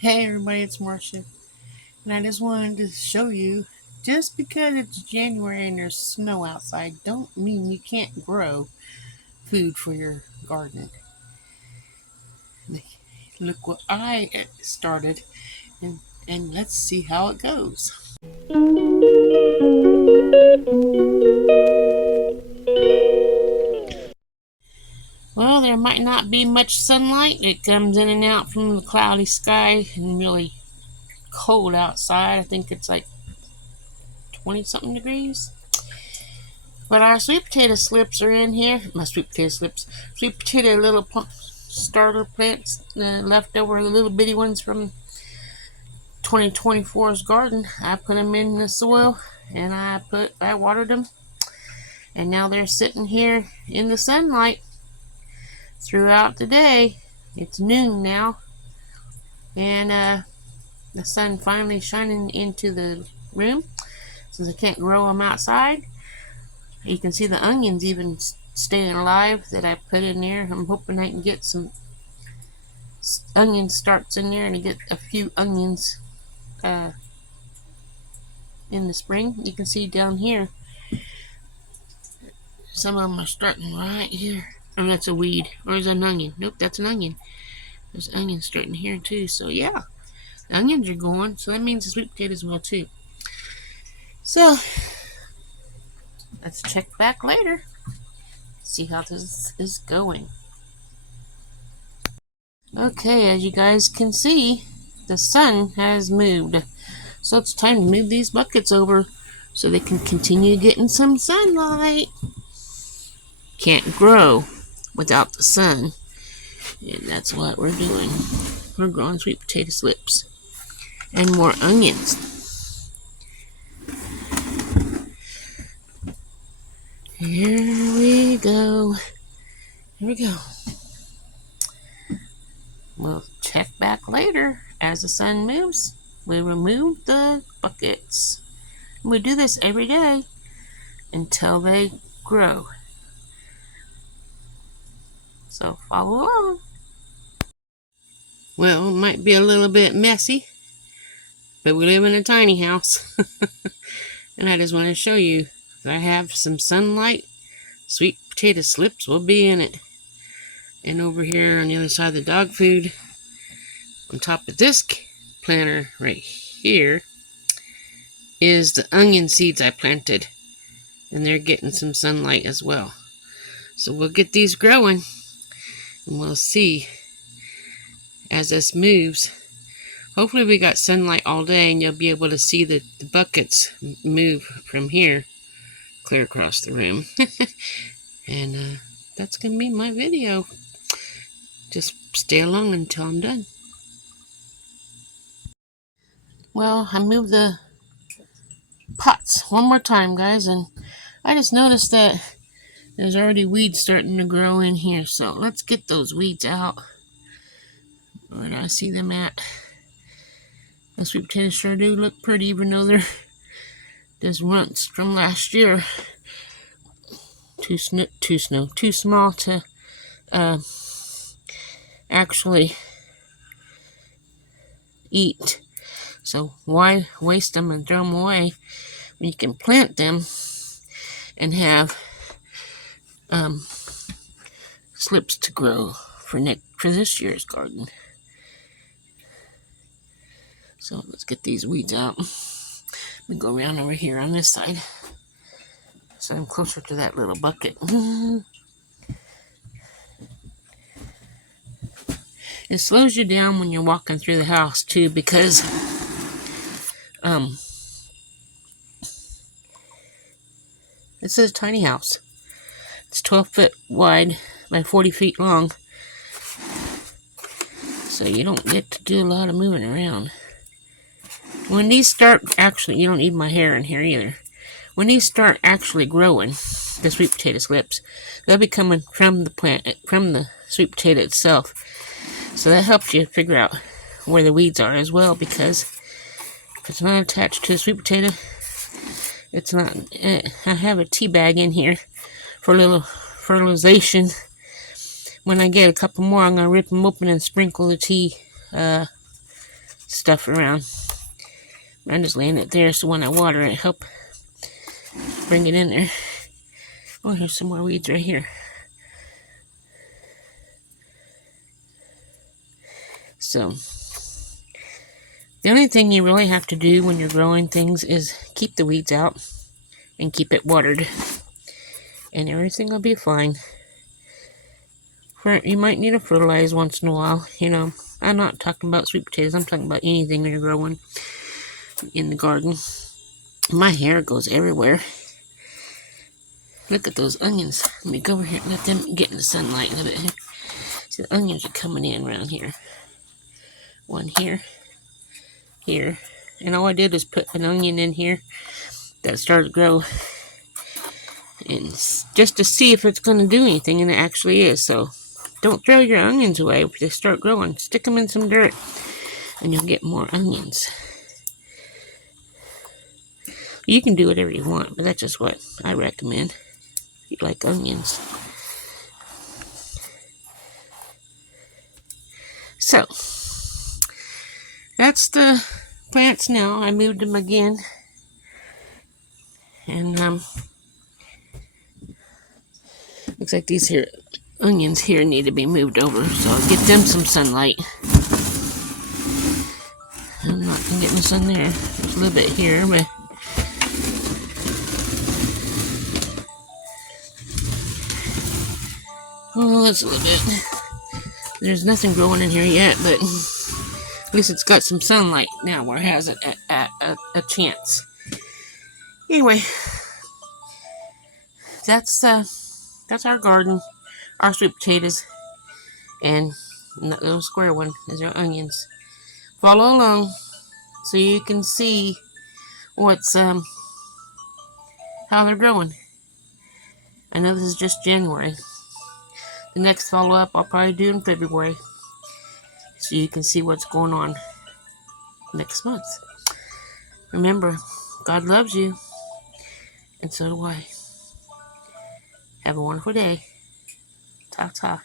Hey everybody, it's Marcia, and I just wanted to show you, just because it's January and there's snow outside, don't mean you can't grow food for your garden. Look what I started, and let's see how it goes. Well, there might not be much sunlight. It comes in and out from the cloudy sky and really cold outside. I think it's like 20 something degrees. But our sweet potato slips are in here. My sweet potato slips. Sweet potato little starter plants left over, the little bitty ones from 2024's garden. I put them in the soil and I watered them. And now they're sitting here in the sunlight throughout the day. It's noon now. And the sun finally shining into the room since I can't grow them outside. You can see the onions even staying alive that I put in there. I'm hoping I can get some onion starts in there and to get a few onions in the spring. You can see down here some of them are starting right here. Oh, that's a weed. Or is that an onion? Nope, that's an onion. There's onions starting here too. So yeah, the onions are going. So that means the sweet potatoes will too. So let's check back later. See how this is going. Okay, as you guys can see, the sun has moved. So it's time to move these buckets over so they can continue getting some sunlight. Can't grow without the sun, and that's what we're doing. We're growing sweet potato slips and more onions. Here we go. Here we go. We'll check back later as the sun moves. We remove the buckets. We do this every day until they grow. So follow along. Well, it might be a little bit messy, but we live in a tiny house. And I just want to show you that I have some sunlight. Sweet potato slips will be in it. And over here on the other side of the dog food, on top of this planter right here, is the onion seeds I planted. And they're getting some sunlight as well. So we'll get these growing, and we'll see as this moves. Hopefully we got sunlight all day and you'll be able to see the buckets move from here clear across the room. And that's going to be my video. Just stay along until I'm done. Well, I moved the pots one more time, guys, and I just noticed that there's already weeds starting to grow in here. So let's get those weeds out. Where do I see them at? The sweet potatoes sure do look pretty, even though they're just runts from last year. Too small to actually eat. So why waste them and throw them away when you can plant them and have slips to grow for this year's garden. So let's get these weeds out. We go around over here on this side, so I'm closer to that little bucket. It slows you down when you're walking through the house too, because this is a tiny house. It's 12 feet wide by 40 feet long, so you don't get to do a lot of moving around. When these start actually, you don't need my hair in here either. When these start actually growing, the sweet potato slips, they'll be coming from the plant, from the sweet potato itself. So that helps you figure out where the weeds are as well, because if it's not attached to a sweet potato, it's not. I have a tea bag in here for a little fertilization. When I get a couple more, I'm going to rip them open and sprinkle the tea stuff around. I'm just laying it there so when I water it, help bring it in there. Oh, here's some more weeds right here. So, the only thing you really have to do when you're growing things is keep the weeds out and keep it watered. And everything will be fine. You might need to fertilize once in a while, you know. I'm not talking about sweet potatoes, I'm talking about anything you're growing in the garden. My hair goes everywhere. Look at those onions. Let me go over here and let them get in the sunlight a little bit here. See, the onions are coming in around here. One here, here. And all I did is put an onion in here that started to grow. And just to see if it's going to do anything, and it actually is. So don't throw your onions away if they start growing. Stick them in some dirt and you'll get more onions. You can do whatever you want, but that's just what I recommend if you like onions. So that's the plants now. I moved them again. And looks like these here onions here need to be moved over, so I'll get them some sunlight. I'm not gonna get my sun there. There's a little bit here, but oh, that's a little bit. There's nothing growing in here yet, but at least it's got some sunlight now where it has a chance. Anyway, that's our garden, our sweet potatoes, and that little square one is our onions. Follow along so you can see what's how they're growing. I know this is just January. The next follow-up I'll probably do in February, so you can see what's going on next month. Remember, God loves you, and so do I. Have a wonderful day. Ta-ta.